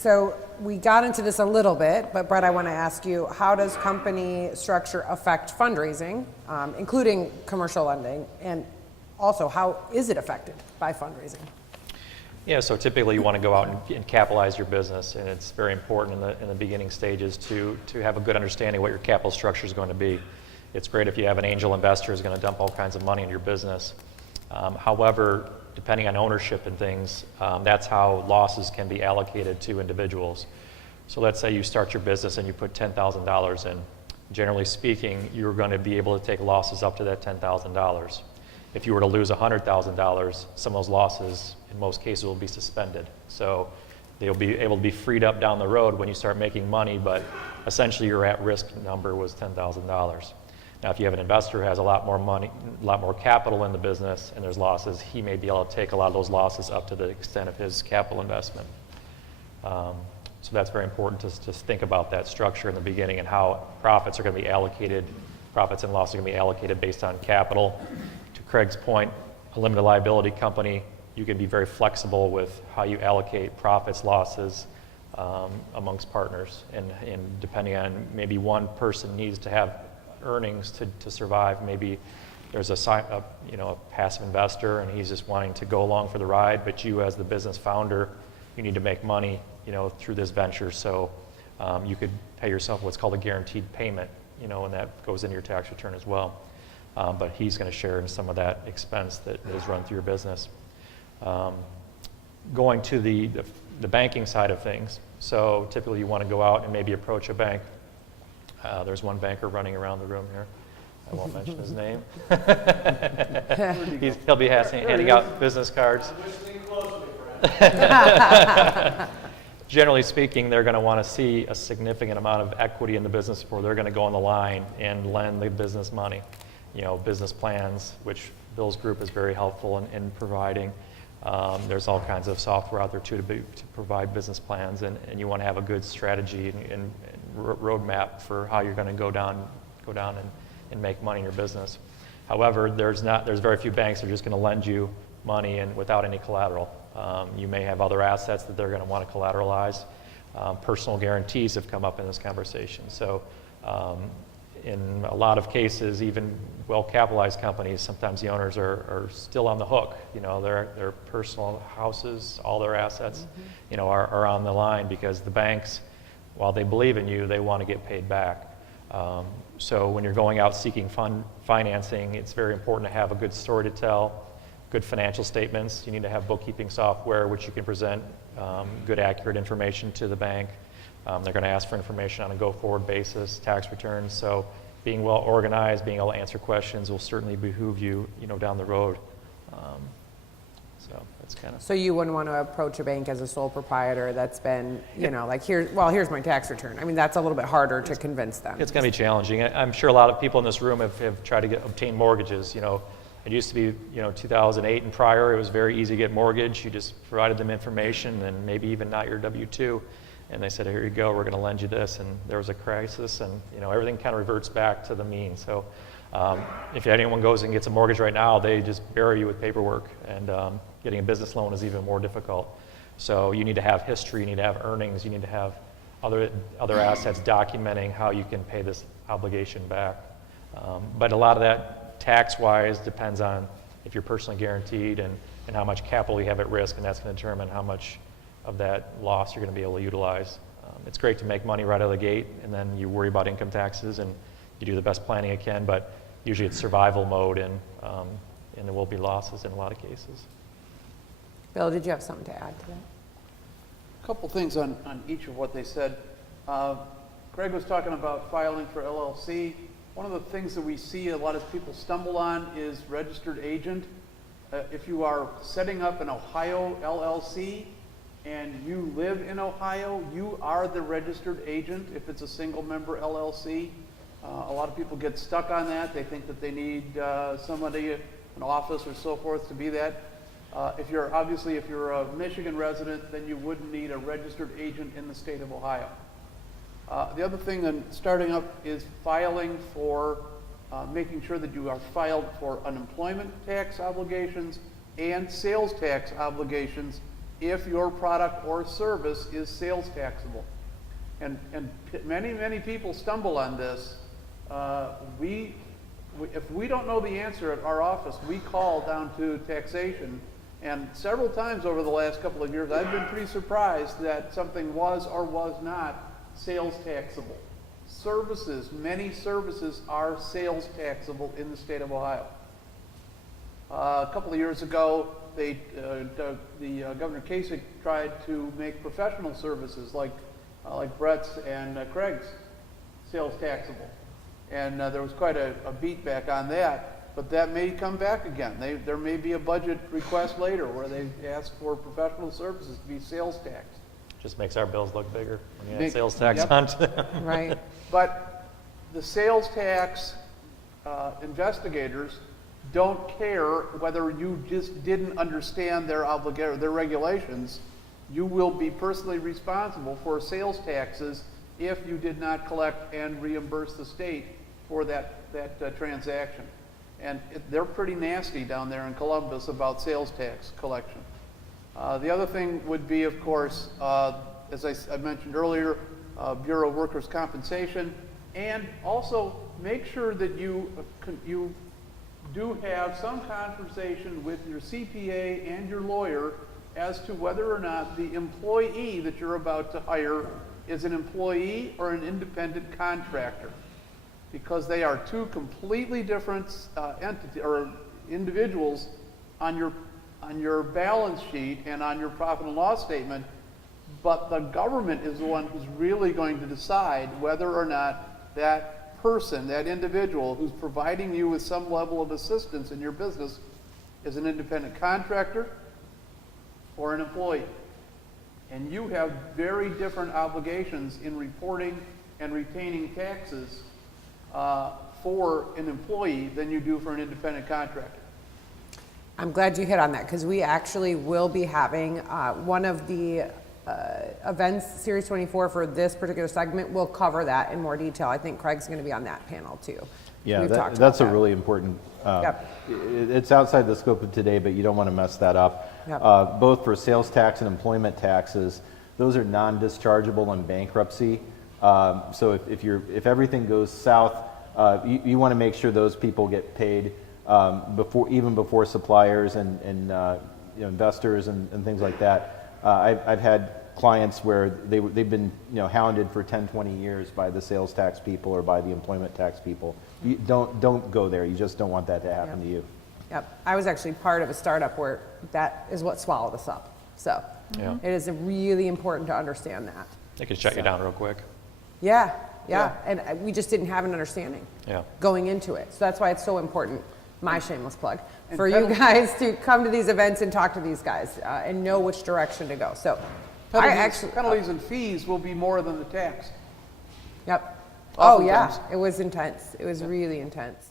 So we got into this a little bit, but Bret, I want to ask you, how does company structure affect fundraising, including commercial lending, and also how is it affected by fundraising? Yeah, so typically you want to go out and capitalize your business, and it's very important in the beginning stages to have a good understanding of what your capital structure is going to be. It's great if you have an angel investor who's going to dump all kinds of money in your business. However, depending on ownership and things, that's how losses can be allocated to individuals. So let's say you start your business and you put $10,000 in. Generally speaking, you're going to be able to take losses up to that $10,000. If you were to lose $100,000, some of those losses, in most cases, will be suspended. So they'll be able to be freed up down the road when you start making money, but essentially your at-risk number was $10,000. Now, if you have an investor who has a lot more money, a lot more capital in the business, and there's losses, he may be able to take a lot of those losses up to the extent of his capital investment. So that's very important to just think about that structure in the beginning and how profits are going to be allocated, profits and losses are going to be allocated based on capital. To Craig's point, a limited liability company, you can be very flexible with how you allocate profits, losses amongst partners. And depending on maybe one person needs to have earnings to survive. Maybe there's a passive investor and he's just wanting to go along for the ride, but you as the business founder, you need to make money, through this venture. So you could pay yourself what's called a guaranteed payment, and that goes into your tax return as well. But he's going to share in some of that expense that is run through your business. Going to the banking side of things. So typically you want to go out and maybe approach a bank. There's one banker running around the room here. I won't mention his name. He'll be handing out business cards. Generally speaking, they're going to want to see a significant amount of equity in the business before they're going to go on the line and lend the business money. Business plans, which Bill's group is very helpful in providing. There's all kinds of software out there too to provide business plans, and you want to have a good strategy and roadmap for how you're going to go down and make money in your business. However, there's very few banks that are just going to lend you money and without any collateral. You may have other assets that they're going to want to collateralize. Personal guarantees have come up in this conversation. So in a lot of cases, even well-capitalized companies, sometimes the owners are still on the hook. Their personal houses, all their assets, are on the line because the banks, while they believe in you, they want to get paid back. So when you're going out seeking financing, it's very important to have a good story to tell, good financial statements. You need to have bookkeeping software which you can present good, accurate information to the bank. They're going to ask for information on a go-forward basis, tax returns. So being well organized, being able to answer questions will certainly behoove you, down the road. So that's kind of. So you wouldn't want to approach a bank as a sole proprietor that's been, here's my tax return. I mean, that's a little bit harder to convince them. It's going to be challenging. I'm sure a lot of people in this room have tried to obtain mortgages. It used to be, 2008 and prior, it was very easy to get mortgage. You just provided them information and maybe even not your W-2. And they said, here you go, we're going to lend you this. And there was a crisis and, everything kind of reverts back to the mean. So if anyone goes and gets a mortgage right now, they just bury you with paperwork. And getting a business loan is even more difficult. So you need to have history, you need to have earnings, you need to have other assets documenting how you can pay this obligation back. But a lot of that, tax-wise, depends on if you're personally guaranteed and how much capital you have at risk, and that's going to determine how much of that loss you're going to be able to utilize. It's great to make money right out of the gate, and then you worry about income taxes, and you do the best planning you can, but usually it's survival mode, and there will be losses in a lot of cases. Bill, did you have something to add to that? A couple things on each of what they said. Craig was talking about filing for LLC. One of the things that we see a lot of people stumble on is registered agent. If you are setting up an Ohio LLC and you live in Ohio, you are the registered agent if it's a single member LLC. A lot of people get stuck on that. They think that they need somebody, an office or so forth to be that. If you're a Michigan resident, then you wouldn't need a registered agent in the state of Ohio. The other thing in starting up is filing for, making sure that you are filed for unemployment tax obligations and sales tax obligations if your product or service is sales taxable. And many people stumble on this. If we don't know the answer at our office, we call down to taxation, and several times over the last couple of years, I've been pretty surprised that something was or was not sales taxable. Services, many services are sales taxable in the state of Ohio. A couple of years ago, Governor Kasich tried to make professional services like Bret's and Craig's sales taxable. And there was quite a beat back on that, but that may come back again. There may be a budget request later where they ask for professional services to be sales taxed. Just makes our bills look bigger when you add sales tax onto them. Right. But the sales tax investigators don't care whether you just didn't understand their regulations. You will be personally responsible for sales taxes if you did not collect and reimburse the state for that transaction. And they're pretty nasty down there in Columbus about sales tax collection. The other thing would be, of course, as I mentioned earlier, Bureau of Workers' Compensation, and also make sure that you do have some conversation with your CPA and your lawyer as to whether or not the employee that you're about to hire is an employee or an independent contractor, because they are two completely different entities or individuals on your balance sheet and on your profit and loss statement. But the government is the one who's really going to decide whether or not that person, that individual who's providing you with some level of assistance in your business, is an independent contractor or an employee. And you have very different obligations in reporting and retaining taxes for an employee than you do for an independent contractor. I'm glad you hit on that, because we actually will be having one of the events, Series 24, for this particular segment will cover that in more detail. I think Craig's going to be on that panel too. Yeah, We've talked that's about a really important, Yep. it's outside the scope of today, but you don't want to mess that up. Yep. Both for sales tax and employment taxes, those are non-dischargeable in bankruptcy. So if everything goes south, you want to make sure those people get paid even before suppliers and investors and things like that. I've had clients where they've been hounded for 10, 20 years by the sales tax people or by the employment tax people. You don't go there. You just don't want that to happen to you. Yep. I was actually part of a startup where that is what swallowed us up. So Yeah. it is really important to understand that. It could shut you down real quick. Yeah. And we just didn't have an understanding going into it. So that's why it's so important, my shameless plug, for you guys to come to these events and talk to these guys and know which direction to go. So Penalties and fees will be more than the tax. Yep. Oh, yeah. Oftentimes. It was intense. It was really intense.